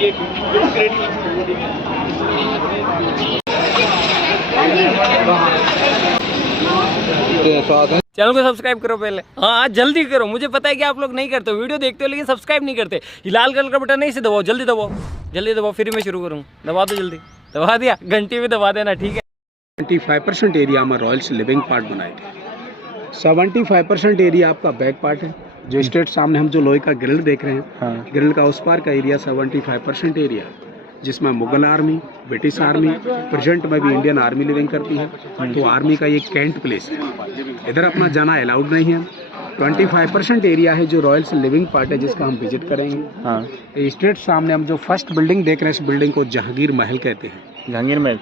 75% area में Royals living part बनाए थे। 75% एरिया आपका बैक पार्ट है। जो स्ट्रेट सामने हम जो लोहे का ग्रिल देख रहे हैं, हाँ। ग्रिल का उस पार का एरिया 75% एरिया, जिसमें Mughal army, British army, present में भी इंडियन आर्मी लिविंग करती है। तो आर्मी का ये कैंट प्लेस है, इधर अपना जाना अलाउड नहीं है। 25% एरिया है जो रॉयल्स लिविंग पार्ट है, जिसका हम विजिट करेंगे। हाँ। स्ट्रेट सामने हम जो फर्स्ट बिल्डिंग देख रहे हैं, इस बिल्डिंग को जहांगीर महल कहते हैं। जहांगीर महल।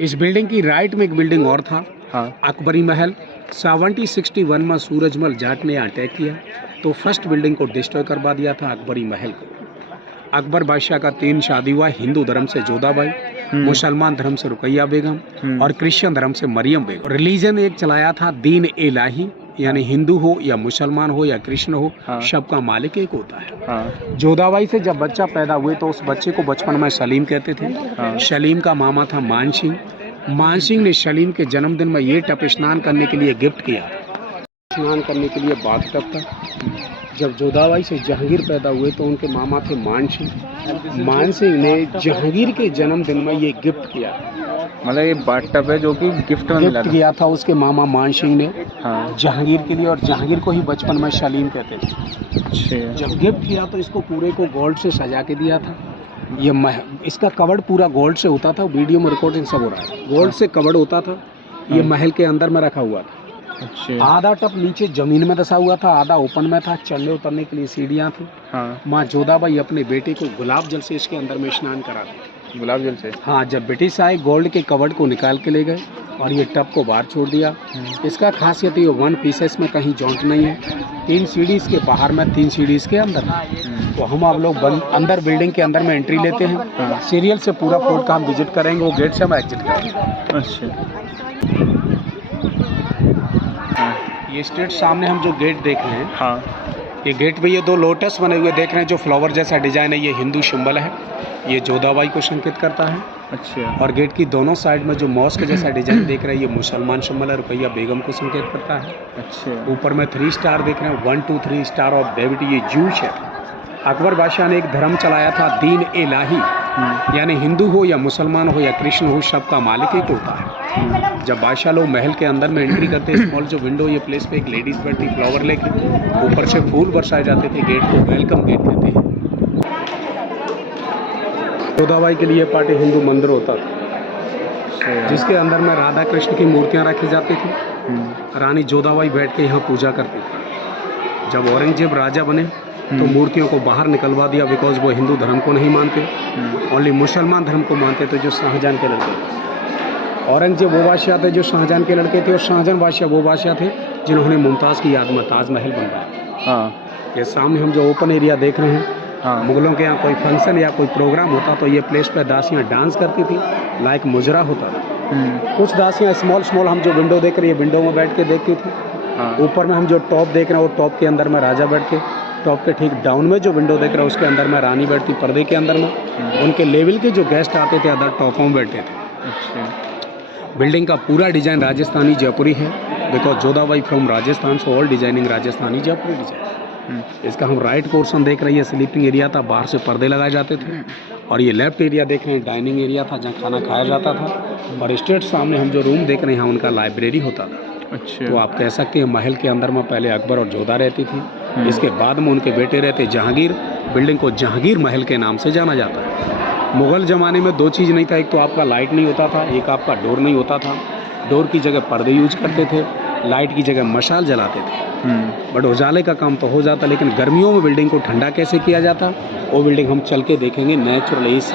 इस बिल्डिंग की राइट में एक बिल्डिंग और था, हाँ। अकबरी महल। 1761 में सूरजमल जाट ने अटैक किया तो फर्स्ट बिल्डिंग को डिस्ट्रॉय करवा दिया था, अकबरी महल को। अकबर बादशाह का 3 शादी हुआ, हिंदू धर्म से जोधाबाई, मुसलमान धर्म से रुकैया बेगम और क्रिश्चियन धर्म से मरियम बेगम। रिलीजन एक चलाया था दीन इलाही, यानी हिंदू हो या मुसलमान हो या कृष्ण हो, हाँ। सबका मालिक एक होता है। हाँ। जोधाबाई से जब बच्चा पैदा हुए तो उस बच्चे को बचपन में सलीम कहते थे। हाँ। सलीम का मामा था मान सिंह। मान सिंह ने सलीम के जन्मदिन में ये टब स्नान करने के लिए गिफ्ट किया। स्नान करने के लिए बाथ टब था। जब जोधाबाई से जहांगीर पैदा हुए तो उनके मामा थे मान सिंह। मान सिंह ने जहांगीर के जन्मदिन में ये गिफ्ट किया। मतलब ये बाथ टब है जो कि गिफ्ट में मिला किया था उसके मामा मान सिंह ने, हाँ। जहांगीर के लिए, और जहांगीर को ही बचपन में सलीम कहते थे। अच्छा। जब गिफ्ट किया तो इसको पूरे को गोल्ड से सजा के दिया था। ये इसका कवर्ड पूरा गोल्ड से होता था, वीडियो में रिकॉर्डिंग सब हो रहा है। गोल्ड से कवर्ड होता था। ये महल के अंदर में रखा हुआ था। अच्छा। आधा टब नीचे जमीन में दसा हुआ था, आधा ओपन में था। चढ़ने उतरने के लिए सीढ़ियाँ थी। हाँ। माँ जोधाबाई अपने बेटे को गुलाब जल से इसके अंदर में स्नान कराते। गुलाब जल से? हाँ। जब ब्रिटिश आए गोल्ड के कवर्ड को निकाल के ले गए और ये टब को बाहर छोड़ दिया। इसका खासियत ये 1 पीसेस में कहीं जॉइंट नहीं है। 3 सीढ़ी इसके बाहर में, 3 सीढ़ी इसके अंदर। तो हम आप लोग अंदर बिल्डिंग के अंदर में एंट्री लेते हैं। हाँ। सीरियल से पूरा फ्लोर का हम विजिट करेंगे, वो गेट से हम एग्जिट करेंगे। अच्छा। ये स्ट्रेट सामने हम जो गेट देख रहे हैं, हाँ। ये गेट पे ये 2 लोटस बने हुए देख रहे हैं, जो फ्लावर जैसा डिजाइन है, ये हिंदू सिंबल है। ये जोधाबाई को संकेत करता है। अच्छा। और गेट की दोनों साइड में जो मॉस्क जैसा डिजाइन देख रहे हैं, ये मुसलमान सिंबल है, रुकैया बेगम को संकेत करता है। अच्छा। ऊपर में 3 स्टार देख रहे हैं, 1 2 3 स्टार ऑफ डेविड, ये जूश है। अकबर बादशाह ने एक धर्म चलाया था दीन इलाही, यानी हिंदू हो या मुसलमान हो या कृष्ण हो, सबका मालिक एक होता है। जब बादशाह लोग महल के अंदर में एंट्री करते, स्मॉल जो विंडो ये प्लेस पे एक लेडीज बैठती फ्लावर लेके, ऊपर से फूल बरसाए जाते थे। गेट को वेलकम गेट कहते हैं। जोधाबाई के लिए पार्टी हिंदू मंदिर होता था, जिसके अंदर में राधा कृष्ण की मूर्तियां रखी जाती थी। रानी जोधाबाई बैठ के यहाँ पूजा करती थी। जब औरंगजेब राजा बने तो मूर्तियों को बाहर निकलवा दिया, बिकॉज वो हिंदू धर्म को नहीं मानते, ओनली मुसलमान धर्म को मानते थे, जो शाहजहां के लड़के थे। औरंगजेब वो बादशाह थे जो शाहजहां के लड़के थे, और शाहजहां बादशाह वो बादशाह थे जिन्होंने मुमताज़ की याद में ताजमहल बनवाया। हाँ। ये सामने हम जो ओपन एरिया देख रहे हैं, हाँ। मुगलों के यहाँ कोई फंक्शन या कोई प्रोग्राम होता तो ये प्लेस पर दासियाँ डांस करती थी, लाइक मुजरा होता था। कुछ दासियाँ स्मॉल हम जो विंडो देख रहे हैं, विंडो में बैठ के देखती थी। हाँ। ऊपर में हम जो टॉप देख रहे हैं, वो टॉप के अंदर में राजा बैठ के, टॉप के ठीक डाउन में जो विंडो देख रहे हैं उसके अंदर में रानी बैठती पर्दे के अंदर में। उनके लेवल के जो गेस्ट आते थे अदर टॉपों में बैठते थे। अच्छा। बिल्डिंग का पूरा डिज़ाइन राजस्थानी जयपुरी है, because Jodha Bai from Rajasthan, so all designing Rajasthani Jaipuri design. इसका हम राइट पोर्शन देख रहे हैं, स्लीपिंग एरिया था, बाहर से पर्दे लगाए जाते थे। और ये लेफ्ट एरिया देख रहे हैं, डाइनिंग एरिया था जहाँ खाना खाया जाता था। और स्ट्रेट सामने हम जो रूम देख रहे हैं, उनका लाइब्रेरी होता था। अच्छा। तो आप कह सकते हैं महल के अंदर में पहले अकबर और जोधा रहती थी, इसके बाद में उनके बेटे रहते जहांगीर। बिल्डिंग को जहांगीर महल के नाम से जाना जाता है। मुग़ल ज़माने में 2 चीज़ नहीं था, एक तो आपका लाइट नहीं होता था, एक आपका डोर नहीं होता था। डोर की जगह पर्दे यूज करते थे, लाइट की जगह मशाल जलाते थे। बट उजाले का काम तो हो जाता, लेकिन गर्मियों में बिल्डिंग को ठंडा कैसे किया जाता, वो बिल्डिंग हम चल के देखेंगे नेचुरल एसी।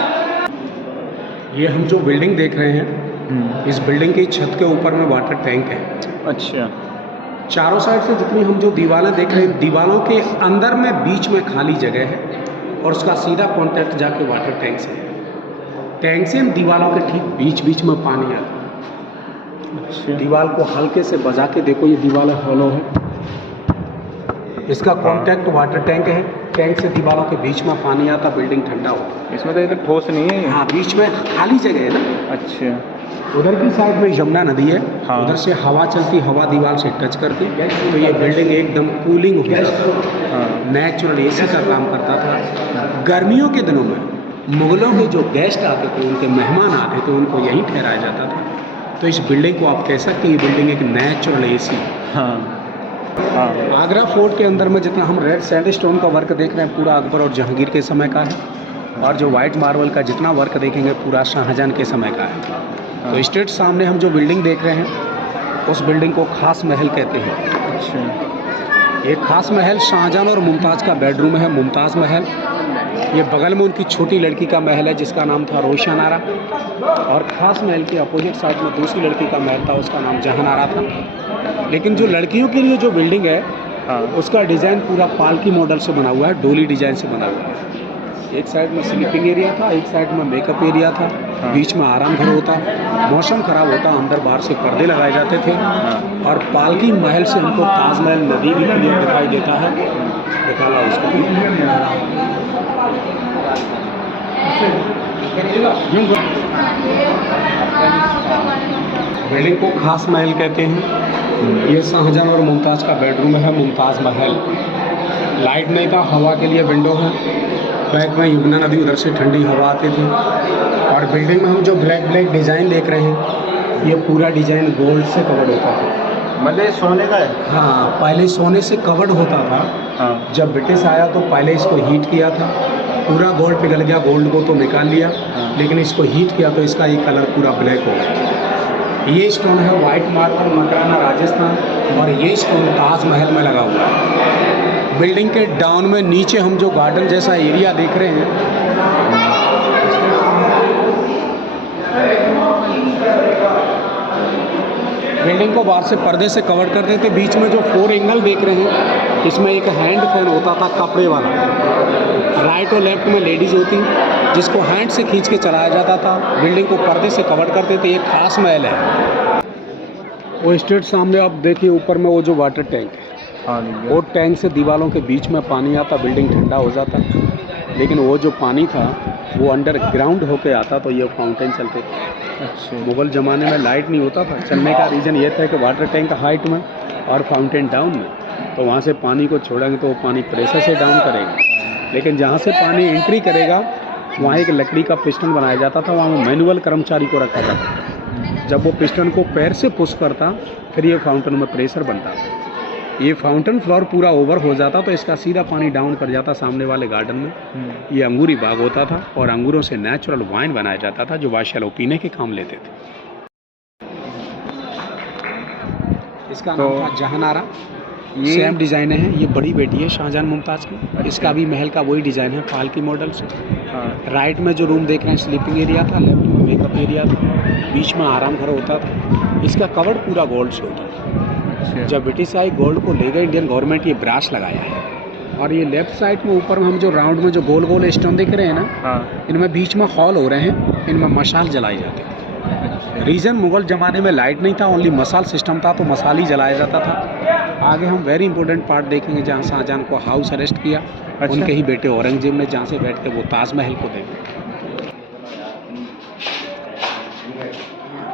ये हम जो बिल्डिंग देख रहे हैं, इस बिल्डिंग की छत के ऊपर में वाटर टैंक है। अच्छा। चारों साइड से जितनी हम जो दीवारें देख रहे हैं, दीवारों के अंदर में बीच में खाली जगह है और उसका सीधा कॉन्टैक्ट जाके वाटर टैंक से है। टैंक से दीवारों के ठीक बीच बीच में पानी आता है। अच्छा। दीवार को हल्के से बजा के देखो, ये दीवार हॉलो है, इसका कॉन्टैक्ट वाटर टैंक है। टैंक से दीवारों के बीच में पानी आता, बिल्डिंग ठंडा होता। इसमें तो ये तो ठोस नहीं है। हाँ, बीच में खाली जगह है ना। अच्छा। उधर की साइड में यमुना नदी है। हाँ। उधर से हवा चलती, हवा दीवार से टच करती, तो ये बिल्डिंग एकदम कूलिंग हो जाती। हाँ। नेचुरल एसी का काम करता था। गर्मियों के दिनों में मुगलों के जो गेस्ट आते थे, उनके मेहमान आते थे, उनको यहीं ठहराया जाता था। तो इस बिल्डिंग को आप कह सकते हैं, ये बिल्डिंग एक नेचुरल एसी। हाँ हाँ। आगरा फोर्ट के अंदर में जितना हम रेड सैंडस्टोन का वर्क देख रहे हैं, पूरा अकबर और जहांगीर के समय का है। और जो वाइट मार्बल का जितना वर्क देखेंगे, पूरा शाहजहां के समय का है। तो स्ट्रेट सामने हम जो बिल्डिंग देख रहे हैं, उस बिल्डिंग को खास महल कहते हैं। अच्छा। ये खास महल शाहजहां और मुमताज़ का बेडरूम है, मुमताज़ महल। ये बगल में उनकी छोटी लड़की का महल है, जिसका नाम था रोशनारा। और खास महल के अपोजिट साइड में दूसरी लड़की का महल था, उसका नाम जहानारा था। लेकिन जो लड़कियों के लिए जो बिल्डिंग है, हाँ। उसका डिज़ाइन पूरा पालकी मॉडल से बना हुआ है, डोली डिज़ाइन से बना हुआ है। एक साइड में स्लीपिंग एरिया था, एक साइड में मेकअप एरिया था, हाँ। बीच में आराम घर होता। मौसम ख़राब होता, अंदर बाहर से पर्दे लगाए जाते थे। हाँ। और पालकी महल से हमको ताजमहल नदी भी क्लियर दिखाई देता है। निकाला उसको भी। बिल्डिंग को खास महल कहते हैं। ये शाहजहां और मुमताज़ का बेडरूम है, मुमताज़ महल। लाइट नहीं था, हवा के लिए विंडो है। बैक में यमुना नदी, उधर से ठंडी हवा आती थी। और बिल्डिंग में हम जो ब्लैक डिज़ाइन देख रहे हैं, ये पूरा डिज़ाइन गोल्ड से कवर्ड होता था। मतलब सोने का है? हाँ, पहले सोने से कवर्ड होता था। हाँ। जब ब्रिटिश आया तो पहले इसको हीट किया था, पूरा गोल्ड पिघल गया, गोल्ड को तो निकाल लिया। हाँ। लेकिन इसको हीट किया तो इसका ये कलर पूरा ब्लैक हो गया। ये स्टोन है वाइट मार्बल, मकराना, राजस्थान। और ये स्टोन ताजमहल में लगा हुआ है। बिल्डिंग के डाउन में नीचे हम जो गार्डन जैसा एरिया देख रहे हैं, बिल्डिंग को बाहर से पर्दे से कवर कर देते। बीच में जो 4 एंगल देख रहे हैं, इसमें एक हैंड फैन होता था कपड़े वाला। राइट और लेफ्ट में लेडीज़ होती, जिसको हैंड से खींच के चलाया जाता था। बिल्डिंग को पर्दे से कवर करते थे। एक खास महल है। वो स्ट्रेट सामने आप देखिए, ऊपर में वो जो वाटर टैंक है, वो टैंक से दीवारों के बीच में पानी आता, बिल्डिंग ठंडा हो जाता। लेकिन वो जो पानी था, वो अंडरग्राउंड होके आता, तो ये फाउंटेन चलते थे। अच्छा। मुगल ज़माने में लाइट नहीं होता था। चलने का रीज़न ये था कि वाटर टैंक हाइट में और फाउंटेन डाउन में, तो वहाँ से पानी को छोड़ेंगे तो वो पानी प्रेशर से डाउन करेगा। लेकिन जहाँ से पानी एंट्री करेगा, वहाँ एक लकड़ी का पिस्टन बनाया जाता था, वहाँ मैनुअल कर्मचारी को रखा जाता था। जब वो पिस्टन को पैर से पुश करता, फिर ये फाउंटेन में प्रेशर बनता। ये फाउंटेन फ्लोर पूरा ओवर हो जाता तो इसका सीधा पानी डाउन कर जाता सामने वाले गार्डन में। ये अंगूरी बाग होता था और अंगूरों से नेचुरल वाइन बनाया जाता था, जो बादशाह लोग पीने के काम लेते थे। इसका नाम था जहानारा। ये सेम डिज़ाइन है। ये बड़ी बेटी है शाहजहां मुमताज़ की। इसका भी महल का वही डिज़ाइन है, पालकी मॉडल से। राइट में जो रूम देख रहे हैं, स्लीपिंग एरिया था। लेफ्ट में मेकअप एरिया था। बीच में आराम घर होता था। इसका कवर पूरा गोल्ड से होता था। जब ब्रिटिश आई, गोल्ड को ले गए इंडियन गवर्नमेंट, ये ब्रास लगाया है। और ये लेफ्ट साइड में ऊपर में हम जो राउंड में जो गोल गोल स्टोन देख रहे हैं ना, इनमें बीच में हॉल हो रहे हैं, इनमें मशाल जलाई जाती है। रीज़न, मुगल ज़माने में लाइट नहीं था, ओनली मसाल सिस्टम था, तो मसाल ही जलाया जाता था। आगे हम वेरी इंपॉर्टेंट पार्ट देखेंगे, जहाँ शाहजहां को हाउस अरेस्ट किया। अच्छा। उनके ही बेटे औरंगजेब ने जहाँ से बैठ के वो ताजमहल को देखे।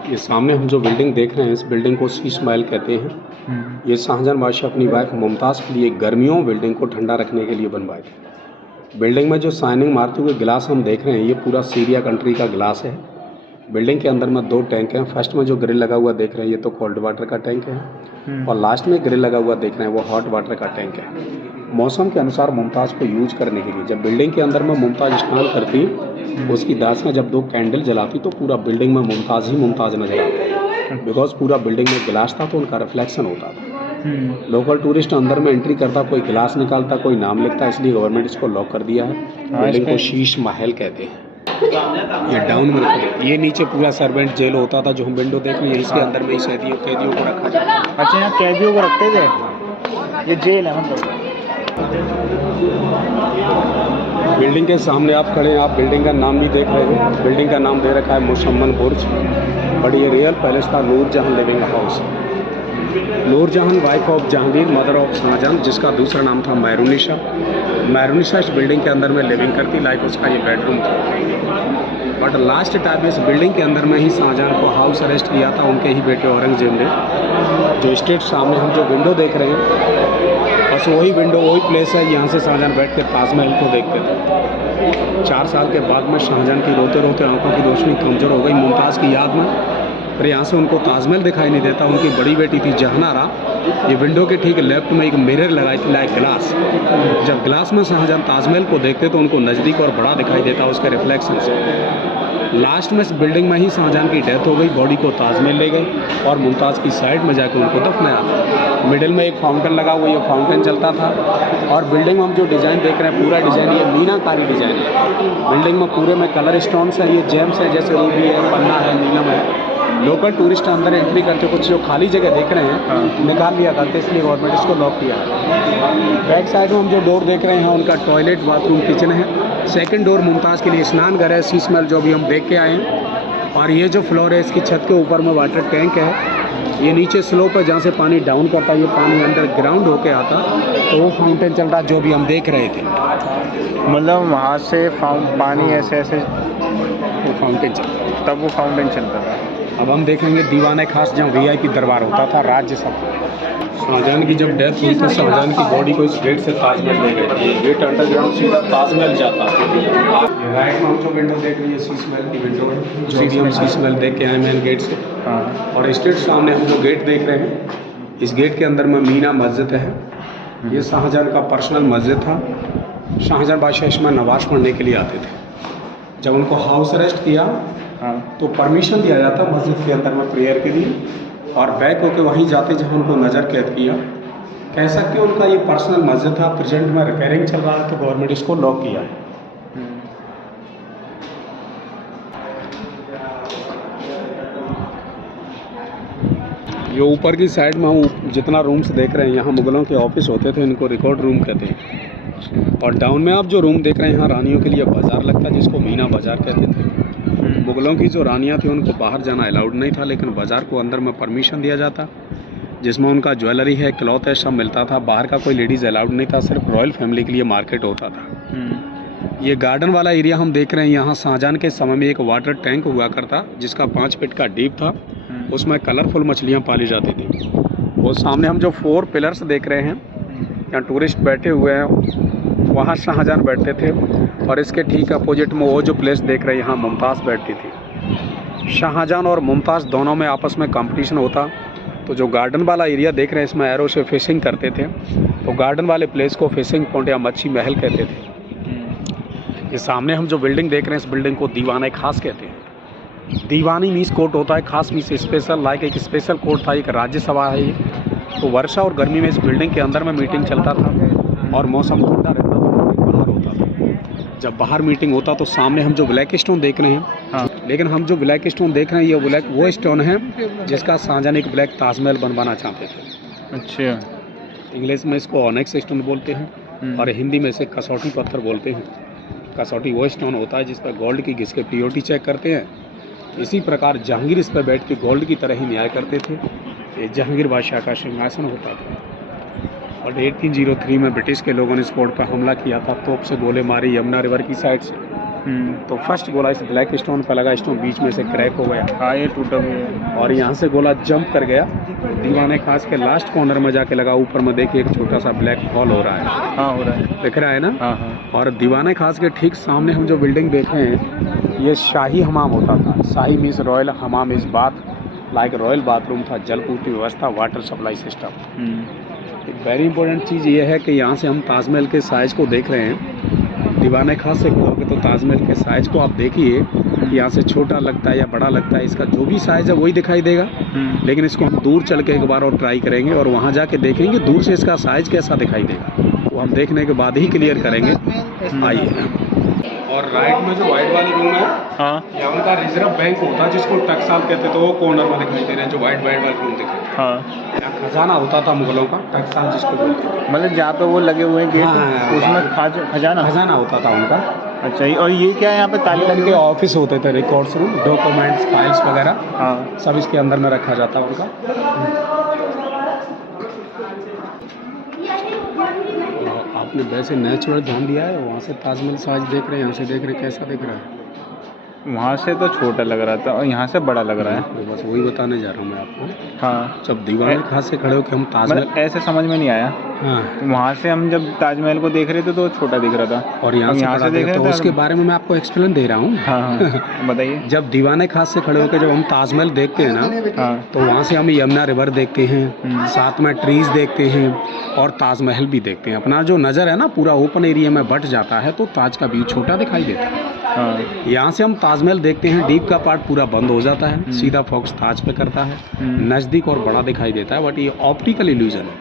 ये सामने हम जो बिल्डिंग देख रहे हैं, इस बिल्डिंग को शीश महल कहते हैं। ये शाहजहां बादशाह अपनी वाइफ मुमताज़ के लिए गर्मियों बिल्डिंग को ठंडा रखने के लिए बनवाए थे। बिल्डिंग में जो शाइनिंग मारते हुए गिलास हम देख रहे हैं, ये पूरा सीरिया कंट्री का गिलास है। बिल्डिंग के अंदर में 2 टैंक हैं। फर्स्ट में जो ग्रिल लगा हुआ देख रहे हैं, ये तो कोल्ड वाटर का टैंक है। और लास्ट में ग्रिल लगा हुआ देख रहे हैं, वो हॉट वाटर का टैंक है। मौसम के अनुसार मुमताज़ को यूज करने के लिए, जब बिल्डिंग के अंदर में मुमताज़ स्नान करती, उसकी दासियाँ जब 2 कैंडल जलाती, तो पूरा बिल्डिंग में मुमताज़ ही मुमताज़ नजर आता। बिकॉज पूरा बिल्डिंग में गिलास था, तो उनका रिफ्लेक्शन होता था। लोकल टूरिस्ट अंदर में एंट्री करता, कोई गिलास निकालता, कोई नाम लिखता, इसलिए गवर्नमेंट इसको लॉक कर दिया है। बिल्डिंग को शीश महल कहते हैं। ये डाउन में रखा। ये नीचे पूरा सर्वेंट जेल होता था, जो हम विंडो देख रहे हैं, इसके अंदर में ही कैदियों को रखा जाता। अच्छा, यहाँ कैदियों को रखते थे? ये जेल है मतलब? बिल्डिंग के सामने आप खड़े हैं, आप बिल्डिंग का नाम भी देख रहे हो। बिल्डिंग का नाम दे रखा है मुसम्मन बुर्ज। बट ये रियल पैलेस था, Nur Jahan living house. Nur Jahan wife of Jahangir, mother of Shah Jahan, जिसका दूसरा नाम था मैरूनिशा। मैरूनिशा इस बिल्डिंग के अंदर में लिविंग करती, लाइक उसका ये बेडरूम था। बट लास्ट टाइम इस बिल्डिंग के अंदर में ही शाहजहां को हाउस अरेस्ट किया था उनके ही बेटे औरंगजेब ने। जो स्टेट सामने हम जो विंडो देख रहे हैं, बस वही विंडो वही प्लेस है, यहाँ से शाहजहां बैठ के ताजमहल को देखते थे। 4 साल के बाद में शाहजहां की रोते रोते आंखों की रोशनी कमज़ोर हो गई मुमताज़ की याद में। फिर यहाँ से उनको ताजमहल दिखाई नहीं देता। उनकी बड़ी बेटी थी जहानारा, ये विंडो के ठीक लेफ्ट में एक मिरर लगाई थी, लाइक ग्लास। जब ग्लास में शाहजहां ताजमहल को देखते तो उनको नज़दीक और बड़ा दिखाई देता उसके रिफ्लेक्शन से। लास्ट में इस बिल्डिंग में ही शाहजहां की डेथ हो गई, बॉडी को ताजमहल ले गए और मुमताज़ की साइड में जाकर उनको दफनाया। मिडिल में एक फाउंटेन लगा हुआ, ये फाउंटेन चलता था। और बिल्डिंग में हम जो डिज़ाइन देख रहे हैं, पूरा डिज़ाइन ये मीनाकारी डिज़ाइन है। बिल्डिंग में पूरे में कलर स्टोन्स हैं, ये जेम्स है, जैसे रूबी है, पन्ना है, नीलम है। लोकल टूरिस्ट अंदर एंट्री करते कुछ जो खाली जगह देख रहे हैं निकाल लिया करते, इसलिए गवर्नमेंट इसको लॉक किया है। बैक साइड में हम जो डोर देख रहे हैं उनका टॉयलेट, बाथरूम, किचन है। सेकंड डोर मुमताज़ के लिए स्नान घर है, शीश महल जो भी हम देख के आए हैं। और ये जो फ्लोर है इसकी छत के ऊपर में वाटर टैंक है। ये नीचे स्लोप है जहाँ से पानी डाउन करता है, ये पानी अंडरग्राउंड होके आता, तो वो फाउंटेन चल रहा जो भी हम देख रहे थे। मतलब वहाँ से पानी ऐसे ऐसे वो फाउंटेन चल रहा, तब वो फाउंटेन चलता था। अब हम देखेंगे दीवाने खास जहाँ VIP दरबार होता था, राज्यसभा। शाहजहां की जब डेथ हुई तो शाहजहां की बॉडी को इस गेट से ताजमहल ले गए। ये गेट अंडरग्राउंड सीधा ताजमहल जाता है। राइट में हम जो विंडो देख रहे हैं शीश महल की विंडो है, जो भी हम शीश महल देख के आए मेन गेट से। और स्ट्रेट सामने हम जो गेट देख रहे हैं, इस गेट के अंदर में मीना मस्जिद है। ये शाहजहां का पर्सनल मस्जिद था। शाहजहां बादशाह इसमें नमाज पढ़ने के लिए आते थे। जब उनको हाउस अरेस्ट किया तो परमिशन दिया जाता मस्जिद के अंदर में प्रेयर के लिए, और बैक होके वहीं जाते जहां उनको नज़र कैद किया। कह सकते हैं उनका ये पर्सनल मस्जिद था। प्रेजेंट में रिपेयरिंग चल रहा है तो गवर्नमेंट इसको लॉक किया है। ये ऊपर की साइड में हम जितना रूम्स देख रहे हैं, यहाँ मुगलों के ऑफिस होते थे, इनको रिकॉर्ड रूम कहते हैं। और डाउन में आप जो रूम देख रहे हैं, यहाँ रानियों के लिए बाज़ार लगता है, जिसको मीना बाज़ार कहते थे। मुगलों की जो रानियाँ थी उनको बाहर जाना अलाउड नहीं था, लेकिन बाज़ार को अंदर में परमिशन दिया जाता, जिसमें उनका ज्वेलरी है, क्लॉथ है, सब मिलता था। बाहर का कोई लेडीज़ अलाउड नहीं था, सिर्फ रॉयल फैमिली के लिए मार्केट होता था। ये गार्डन वाला एरिया हम देख रहे हैं, यहाँ शाहजहां के समय में एक वाटर टैंक हुआ करता, जिसका 5 फीट का डीप था। उसमें कलरफुल मछलियाँ पाली जाती थी। और सामने हम जो 4 पिलर्स देख रहे हैं, यहाँ टूरिस्ट बैठे हुए हैं, वहाँ शाहजहां बैठते थे। और इसके ठीक अपोजिट में वो जो प्लेस देख रहे हैं, यहाँ मुमताज़ बैठती थी। शाहजहां और मुमताज़ दोनों में आपस में कंपटीशन होता। तो जो गार्डन वाला एरिया देख रहे हैं, इसमें एरो से फिशिंग करते थे। तो गार्डन वाले प्लेस को फिशिंग पॉइंट या मच्छी महल कहते थे। ये सामने हम जो बिल्डिंग देख रहे हैं, इस बिल्डिंग को दीवाने खास कहते हैं। दीवानी मीन्स कोर्ट होता है, खास मीन्स स्पेशल, लाइक एक स्पेशल कोर्ट था, एक राज्यसभा है ये। तो वर्षा और गर्मी में इस बिल्डिंग के अंदर में मीटिंग चलता था और मौसम ठंडा रहता था, बाहर होता था। जब बाहर मीटिंग होता तो सामने हम जो ब्लैक स्टोन देख रहे हैं, लेकिन हम जो ब्लैक स्टोन देख रहे हैं, ये ब्लैक वो स्टोन है जिसका शाहजहां एक ब्लैक ताजमहल बनवाना चाहते थे। अच्छा। इंग्लिश में इसको ऑनेक्स स्टोन बोलते हैं और हिंदी में इसे कसौटी पत्थर बोलते हैं। कसौटी वो स्टोन होता है जिस पर गोल्ड की घिस के प्योरिटी चेक करते हैं। इसी प्रकार जहांगीर इस पर बैठ के गोल्ड की तरह ही न्याय करते थे। ये जहांगीर बादशाह का सिंहासन होता था। और 1803 में ब्रिटिश के लोगों ने इस फोर्ट पर हमला किया था, तोप से गोले मारे यमुना रिवर की साइड से। तो फर्स्ट गोला इस ब्लैक स्टोन पर लगा, स्टोन बीच में से क्रैक हो गया। हाँ, ये टूटा हुआ और यहाँ से गोला जंप कर गया, दीवाने खास के लास्ट कॉर्नर में जाके लगा। ऊपर में देखिए एक छोटा सा ब्लैक हॉल हो रहा है। हाँ, हो रहा है, दिख रहा है ना। हाँ हाँ। और दीवाने खास के ठीक सामने हम जो बिल्डिंग देख रहे हैं, ये शाही हमाम होता था। शाही मीन्स रॉयल, हमाम इस बात लाइक रॉयल बाथरूम था, जलपूर्ति व्यवस्था, वाटर सप्लाई सिस्टम। एक वेरी इंपॉर्टेंट चीज़ ये है कि यहाँ से हम ताजमहल के साइज़ को देख रहे हैं। दीवाने खास से कहोगे तो ताजमहल के साइज़ को आप देखिए, यहाँ से छोटा लगता है या बड़ा लगता है, इसका जो भी साइज़ है वही दिखाई देगा। लेकिन इसको हम दूर चल के एक बार और ट्राई करेंगे और वहाँ जाके देखेंगे दूर से इसका साइज़ कैसा दिखाई देगा, वो हम देखने के बाद ही क्लियर करेंगे। आइए। और राइट में जो वाइट वाली रूम है, हाँ, यहाँ उनका रिजर्व बैंक होता है जिसको टकसाल कहते थे। वो कॉर्नर में दिखाई दे रहे हैं जो वाइट वाला रूम दिख रहा है। हाँ, यहाँ खजाना होता था मुगलों का, टकसाल जिसको बोलते थे। मतलब जहाँ पे वो लगे हुए हैं गेट, हाँ, उसमें खजाना खजाना होता था उनका। अच्छा, और ये क्या है यहाँ पे ताले लगे उनके हुए? ऑफिस होते थे, रिकॉर्ड्स रूम, डॉक्यूमेंट्स, फाइल्स वगैरह, हाँ, सब इसके अंदर में रखा जाता उनका। आपने वैसे नेचुरल ध्यान दिया है? वहाँ से ताजमहल से आज देख रहे हैं, यहाँ से देख रहे हैं, कैसा दिख रहा है? वहाँ से तो छोटा लग रहा था और यहाँ से बड़ा लग रहा है। तो बस वही बताने जा रहा हूँ मैं आपको। हाँ, जब दीवाने खास से खड़े होकर हम ताजमहल, मतलब ऐसे समझ में नहीं आया। हाँ, वहाँ से हम जब ताजमहल को देख रहे थे तो छोटा दिख रहा था, और यहाँ से देख रहे, तो उसके बारे में मैं आपको एक्सप्लेन दे रहा हूँ। हाँ हाँ बताइए। जब दीवाने खास से खड़े होकर जब हम ताजमहल देखते हैं ना, हाँ तो वहाँ से हम यमुना रिवर देखते हैं, साथ में ट्रीज देखते हैं और ताजमहल भी देखते हैं। अपना जो नज़र है ना पूरा ओपन एरिया में बट जाता है, तो ताज का व्यू छोटा दिखाई देता है। हाँ यहाँ से हम ताजमहल देखते हैं, डीप का पार्ट पूरा बंद हो जाता है, सीधा फोकस ताज पे करता है, नज़दीक और बड़ा दिखाई देता है। बट ये ऑप्टिकल इल्यूजन है,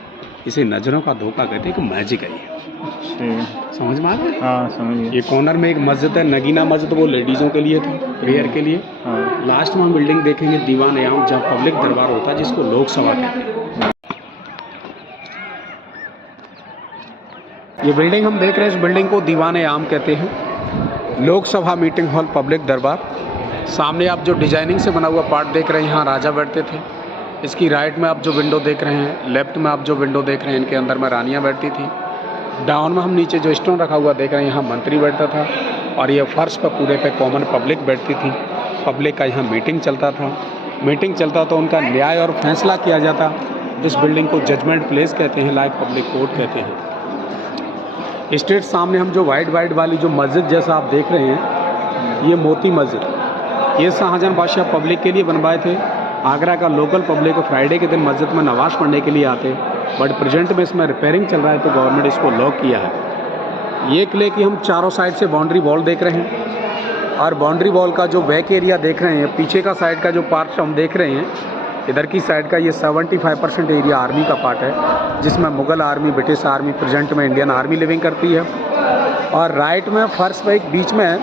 इसे नज़रों का धोखा कहते हैं, कि मैजिक है ये। समझ में आ गया? हाँ समझ गया। ये कॉर्नर में एक मस्जिद है, नगीना मस्जिद, वो लेडीज़ों के लिए थी, प्रेयर के लिए। हाँ लास्ट में हम बिल्डिंग देखेंगे दीवान-ए-आम, जहाँ पब्लिक दरबार होता है, जिसको लोकसभा कहते हैं। ये बिल्डिंग हम देख रहे हैं, इस बिल्डिंग को दीवान-ए-आम कहते हैं, लोकसभा मीटिंग हॉल, पब्लिक दरबार। सामने आप जो डिजाइनिंग से बना हुआ पार्ट देख रहे हैं, यहाँ राजा बैठते थे। इसकी राइट में आप जो विंडो देख रहे हैं, लेफ्ट में आप जो विंडो देख रहे हैं, इनके अंदर में रानियाँ बैठती थी। डाउन में हम नीचे जो स्टोन रखा हुआ देख रहे हैं, यहाँ मंत्री बैठता था। और ये फर्श पर पूरे पे कॉमन पब्लिक बैठती थी। पब्लिक का यहाँ मीटिंग चलता था। मीटिंग चलता तो उनका न्याय और फैसला किया जाता। इस बिल्डिंग को जजमेंट प्लेस कहते हैं, लाइक पब्लिक कोर्ट कहते हैं। स्ट्रेट सामने हम जो वाइट वाली जो मस्जिद जैसा आप देख रहे हैं, ये मोती मस्जिद, ये शाहजहां बादशाह पब्लिक के लिए बनवाए थे। आगरा का लोकल पब्लिक फ्राइडे के दिन मस्जिद में नमाज़ पढ़ने के लिए आते, बट प्रेजेंट में इसमें रिपेयरिंग चल रहा है, तो गवर्नमेंट इसको लॉक किया है। ये किले की हम चारों साइड से बाउंड्री वॉल देख रहे हैं, और बाउंड्री वॉल का जो बैक एरिया देख रहे हैं, पीछे का साइड का जो पार्ट हम देख रहे हैं, इधर की साइड का ये 75% एरिया आर्मी का पार्ट है, जिसमें Mughal army, British army, present में इंडियन आर्मी लिविंग करती है। और राइट में फर्श पे एक बीच में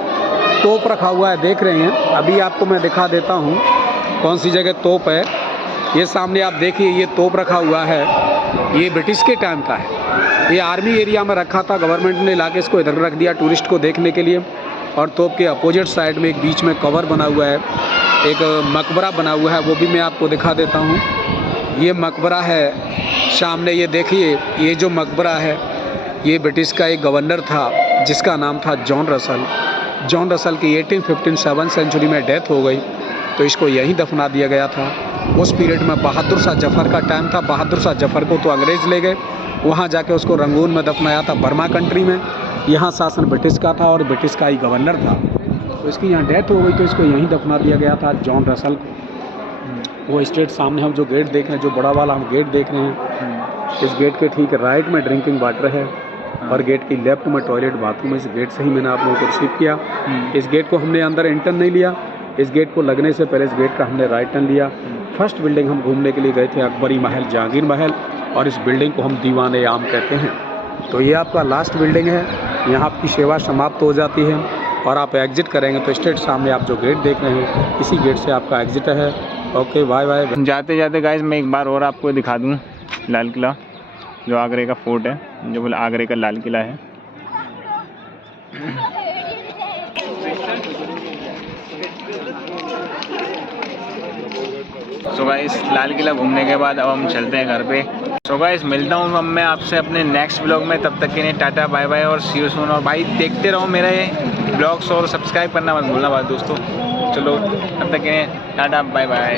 तोप रखा हुआ है, देख रहे हैं। अभी आपको मैं दिखा देता हूँ कौन सी जगह तोप है। ये सामने आप देखिए, ये तोप रखा हुआ है, ये ब्रिटिश के टाइम का है। ये आर्मी एरिया में रखा था, गवर्नमेंट ने लाके इसको इधर रख दिया टूरिस्ट को देखने के लिए। और तोप के अपोजिट साइड में एक बीच में कवर बना हुआ है, एक मकबरा बना हुआ है, वो भी मैं आपको दिखा देता हूँ। ये मकबरा है सामने, ये देखिए, ये जो मकबरा है, ये ब्रिटिश का एक गवर्नर था जिसका नाम था जॉन रसल। जॉन रसल की 1857 सेंचुरी में डेथ हो गई, तो इसको यहीं दफना दिया गया था। उस पीरियड में बहादुर शाह जफ़र का टाइम था। बहादुर शाह जफ़र को तो अंग्रेज़ ले गए, वहाँ जाके उसको रंगून में दफनाया था, बर्मा कंट्री में। यहाँ शासन ब्रिटिश का था और ब्रिटिश का ही गवर्नर था, तो इसकी यहाँ डेथ हो गई, तो इसको यहीं दफना दिया गया था जॉन रसल को। वो स्ट्रेट सामने हम जो गेट देख रहे हैं, जो बड़ा वाला हम गेट देख रहे हैं, इस गेट के ठीक राइट में ड्रिंकिंग वाटर है, और गेट की लेफ्ट में टॉयलेट बाथरूम है। इस गेट से ही मैंने आप लोगों को रिसीव किया। इस गेट को हमने अंदर एंटर नहीं लिया, इस गेट को लगने से पहले इस गेट का हमने राइट टर्न लिया। फर्स्ट बिल्डिंग हम घूमने के लिए गए थे, अकबरी महल, जहांगीर महल, और इस बिल्डिंग को हम दीवान-ए-आम कहते हैं। तो ये आपका लास्ट बिल्डिंग है, यहाँ आपकी सेवा समाप्त हो जाती है, और आप एग्जिट करेंगे तो स्ट्रेट सामने आप जो गेट देख रहे हैं, इसी गेट से आपका एग्जिट है। Okay, bye bye. जाते जाते गाइस मैं एक बार और आपको दिखा दूँ लाल किला, जो आगरे का फोर्ट है, जो बोले आगरे का लाल किला है। सो गाइस लाल किला घूमने के बाद अब हम चलते हैं घर पे। सो गाइस मिलता हूँ अब मैं आपसे अपने नेक्स्ट ब्लॉग में, तब तक के लिए टाटा बाय बाय और सी यू सून। और भाई देखते रहो मेरे ब्लॉग्स और सब्सक्राइब करना मत भूलना भाई दोस्तों। चलो तब तक के लिए टाटा बाय बाय।